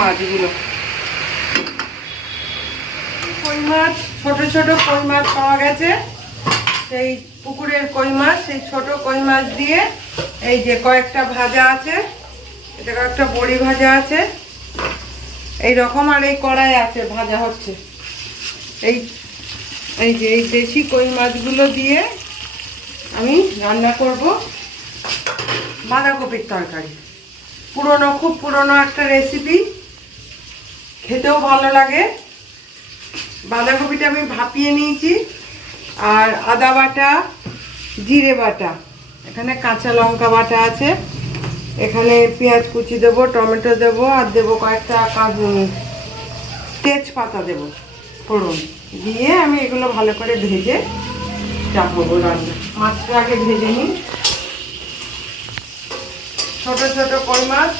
মাছগুলো। কই মাছ? ছোট ছোট কই মাছ পাওয়া গেছে। সেই পুকুরের কই মাছ, সেই ছোট কই মাছ দিয়ে এই যে কয়েকটা ভাজা আছে এটা কয়েকটা বড়ি ভাজা আছে। এই রকম আর এই কড়াই আছে, ভাজা হচ্ছে। এই এই যে এই দেশি কই মাছগুলো দিয়ে আমি রান্না করব বাঁধাকপির তরকারি। পুরনো, খুব পুরনো একটা রেসিপি খেতেও ভালো লাগে। বাঁধাকপিটা আমি ভাপিয়ে নিয়েছি। আর আদা বাটা, জিরে বাটা, এখানে কাঁচা লঙ্কা বাটা আছে। এখানে পেঁয়াজ কুচি দেবো, টমেটো দেবো, আর দেবো কয়েকটা তেজপাতা দেবো, ফোড়ন। দিয়ে আমি এগুলো ভালো করে ভেজে চাপাবো রান্না। মাছটা আগে ভেজে নিই। ছোট ছোট কই মাছ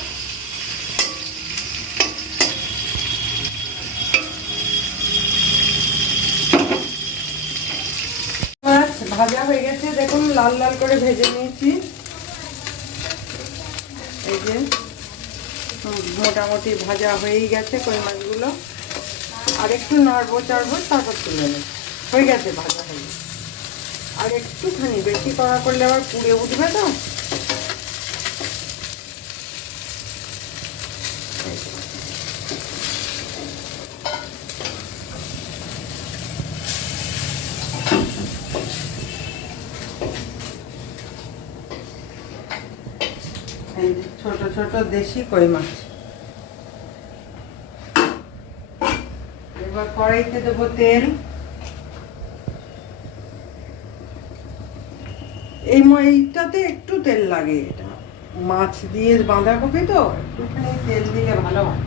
মাছ ভাজা হয়ে গেছে। দেখুন, লাল লাল করে ভেজে নিয়েছি। এই যে, মোটামুটি ভাজা হয়েই গেছে কই মাছগুলো আর একটু নাড়বো, চাড়বো, তারপর তুলে নেব। হয়ে গেছে ভাজা হয়ে। আর একটুখানি, বেশি করা করলে আবার পুড়ে উঠবে তো এই যে ছোট দেশি কই মাছ। এবার কড়াইতে দেবো তেল। এই এইটাতে একটু তেল লাগে এটা। মাছ দিয়ে বাঁধাকপি তো, একটুখানি তেল দিলে ভালো হয়।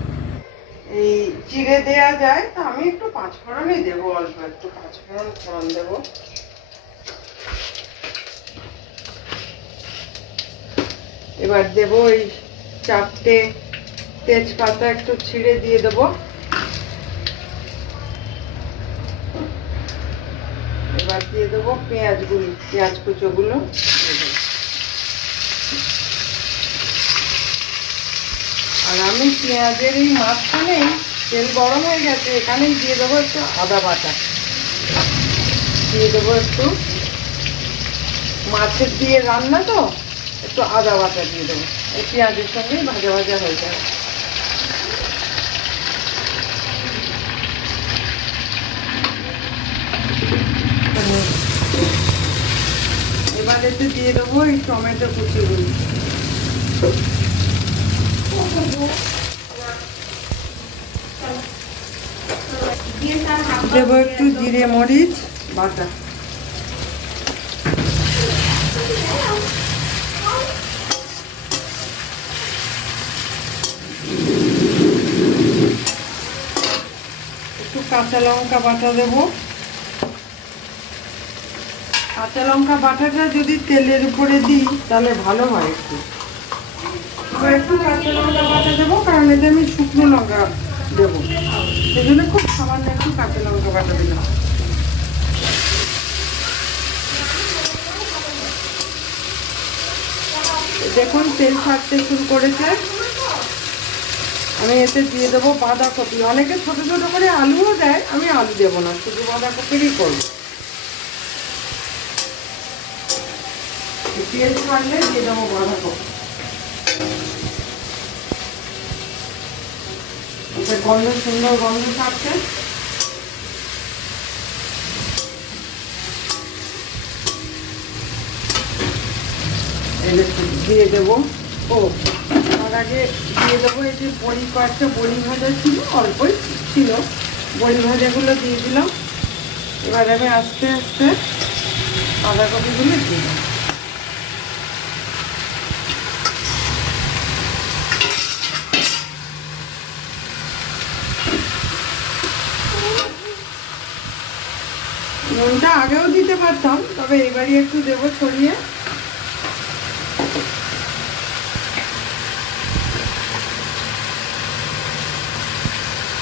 এই চিড়ে দেয়া যায় তা আমি একটু পাঁচ ফোড়নই দেবো, অল্প একটু পাঁচ ফোড়ন ফোড়ন দেবো। এবার দেবো এই চারটে তেজপাতা একটু ছিঁড়ে দিয়ে দেবো। এবার দিয়ে দেবো পেঁয়াজ কুচোগুলো দিয়ে দেবো। আর আমি পেঁয়াজের এই মাঝখানেই তেল গরম হয়ে গেছে, এখানেই দিয়ে দেবো একটু আদা বাটা। দিয়ে দেবো একটু মাছের দিয়ে রান্না তো, একটু আদা বাটা দিয়ে দেবো। এই পেঁয়াজের সঙ্গে ভাজা ভাজা হয়ে যাবে এবার এতে দিয়ে দেবো এই টমেটো কুচিগুলো দেবো একটু জিরে মরিচ বাটা একটু কাঁচা লঙ্কা বাটা দেবো। কাঁচা লঙ্কা বাটাটা যদি তেলের উপরে দিই, তাহলে ভালো হয় একটু। একটু কাঁচা লঙ্কা বাটা দেবো, কারণ এতে আমি শুকনো লঙ্কা দেবো। সেই জন্য খুব সামান্য একটু কাঁচা লঙ্কা বাটা দিলাম। দেখুন, তেল ছাড়তে শুরু করেছে। আমি এতে দিয়ে দেবো বাঁধাকপি। অনেকে ছোট ছোট করে আলুও দেয়, আমি আলু দেবো না, শুধু বাঁধাকপিরই করব। তেল ছাড়লে দিয়ে দেবো বাঁধাকপি। এটা গন্ধ, সুন্দর গন্ধ থাকছে। দিয়ে দেবো, ও তার আগে দিয়ে দেবো, এই যে বড়ি কয়েকটা বড়ি ভাজা ছিল, অল্পই ছিল। বড়ি ভাজাগুলো দিয়ে দিলাম। এবার আমি আস্তে আস্তে বাঁধাকপিগুলো দেবো। নুনটা আগেও দিতে পারতাম, তবে এবারই একটু দেবো ছড়িয়ে।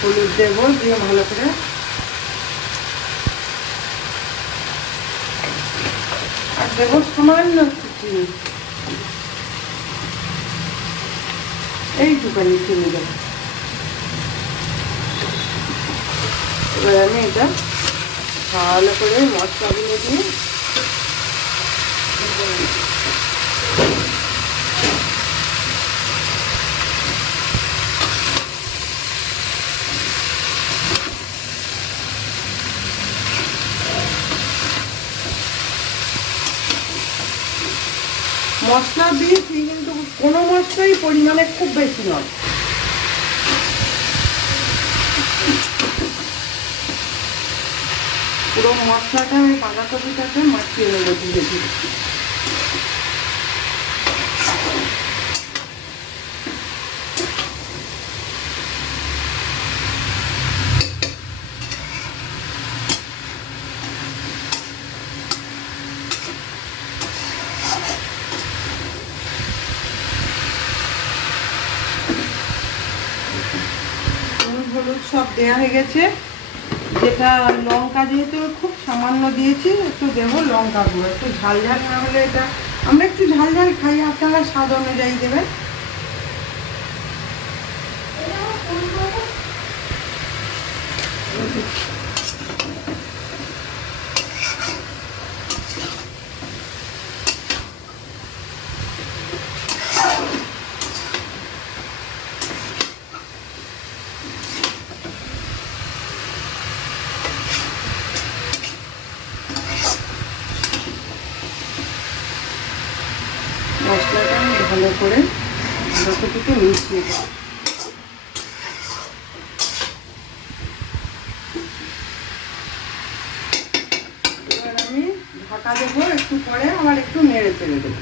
হলুদ দেবো, দিয়ে ভালো করে আর দেবো সামান্য চিনি। এইটুকানি চিনি দেবো। এবার আমি এটা ভালো করে মশলাগুলো দিয়ে দিয়েছি কিন্তু কোনো মশলাই পরিমাণে খুব বেশি নয়। পুরো মশলাটা আমি বাঁধাকপিটাকে মাখিয়ে নেব দিয়ে ধীরে। হলুদ সব দেয়া হয়ে গেছে। যেটা লঙ্কা যেহেতু খুব সামান্য দিয়েছি, একটু দেবো লঙ্কা গুঁড়ো, একটু ঝাল ঝাল না হলে এটা, আমরা একটু ঝাল ঝাল খাই, আপনারা স্বাদ অনুযায়ী দেবেন। Thank আমি ভালো করে বাঁধাকপিতে মিশিয়ে দেবো। এবার আমি ঢাকা দেবো, একটু পরে আবার একটু দেবো।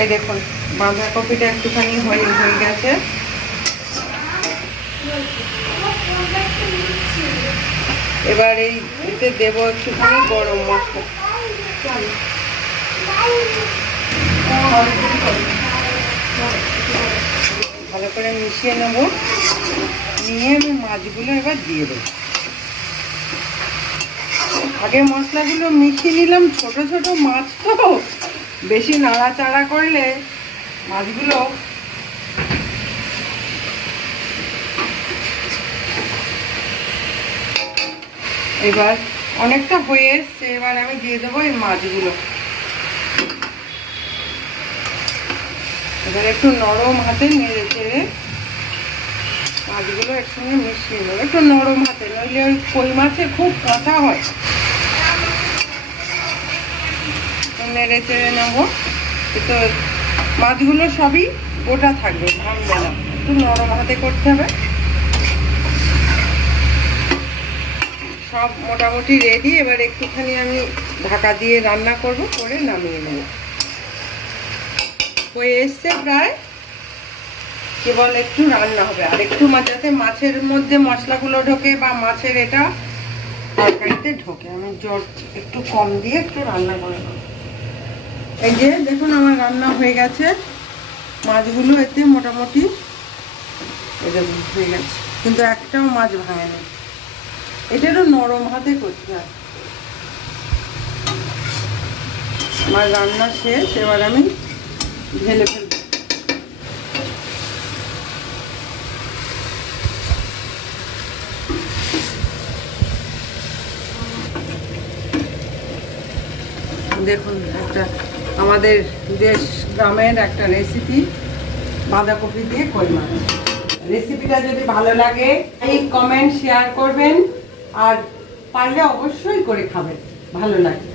এই দেখুন, বাঁধাকপিটা একটুখানি হয়ে হয়ে গেছে। এবার এই দেবো একটুখানি গরম মশলা। ভালো করে মিশিয়ে নেব। নিয়ে আমি মাছগুলো এবার দিয়ে দেবো। আগে মশলাগুলো মিশিয়ে নিলাম, ছোট ছোট মাছ তো। বেশি নাড়াচাড়া করলে মাছগুলো এবার অনেকটা হয়ে এসছে, এবার আমি দিয়ে দেবো এই মাছগুলো। এবার একটু নরম হাতে নেড়ে চেড়ে মাছগুলো একসঙ্গে মিশিয়ে নেব। একটু নরম হাতে, নইলে ওই কই মাছে খুব কাঁচা হয়। নেড়ে চেড়ে নেব। তো মাছগুলো সবই গোটা থাকবে ভাঙবে না। একটু নরম হাতে করতে হবে। সব মোটামুটি রেডি এবার একটুখানি আমি ঢাকা দিয়ে রান্না করব, করে নামিয়ে নেব। হয়ে এসছে প্রায়। কেবল একটু রান্না হবে, আর একটু যাতে মাছের মধ্যে মশলাগুলো ঢোকে বা মাছের এটা তরকারিতে ঢোকে। আমি জল একটু কম দিয়ে একটু রান্না করে এই যে দেখুন আমার রান্না হয়ে গেছে। মাছগুলো এতে মোটামুটি হয়ে গেছে। কিন্তু একটাও মাছ ভাঙেনি। এটা একটু নরম হাতে করতে হয়। আমার রান্না শেষ, এবার আমি ঢেলে ফেলব দেখুন, একটা আমাদের দেশ গ্রামের একটা রেসিপি বাঁধাকপি দিয়ে কই মাছ। রেসিপিটা যদি ভালো লাগে এই কমেন্ট শেয়ার করবেন, আর পারলে অবশ্যই করে খাবেন। ভালো লাগে।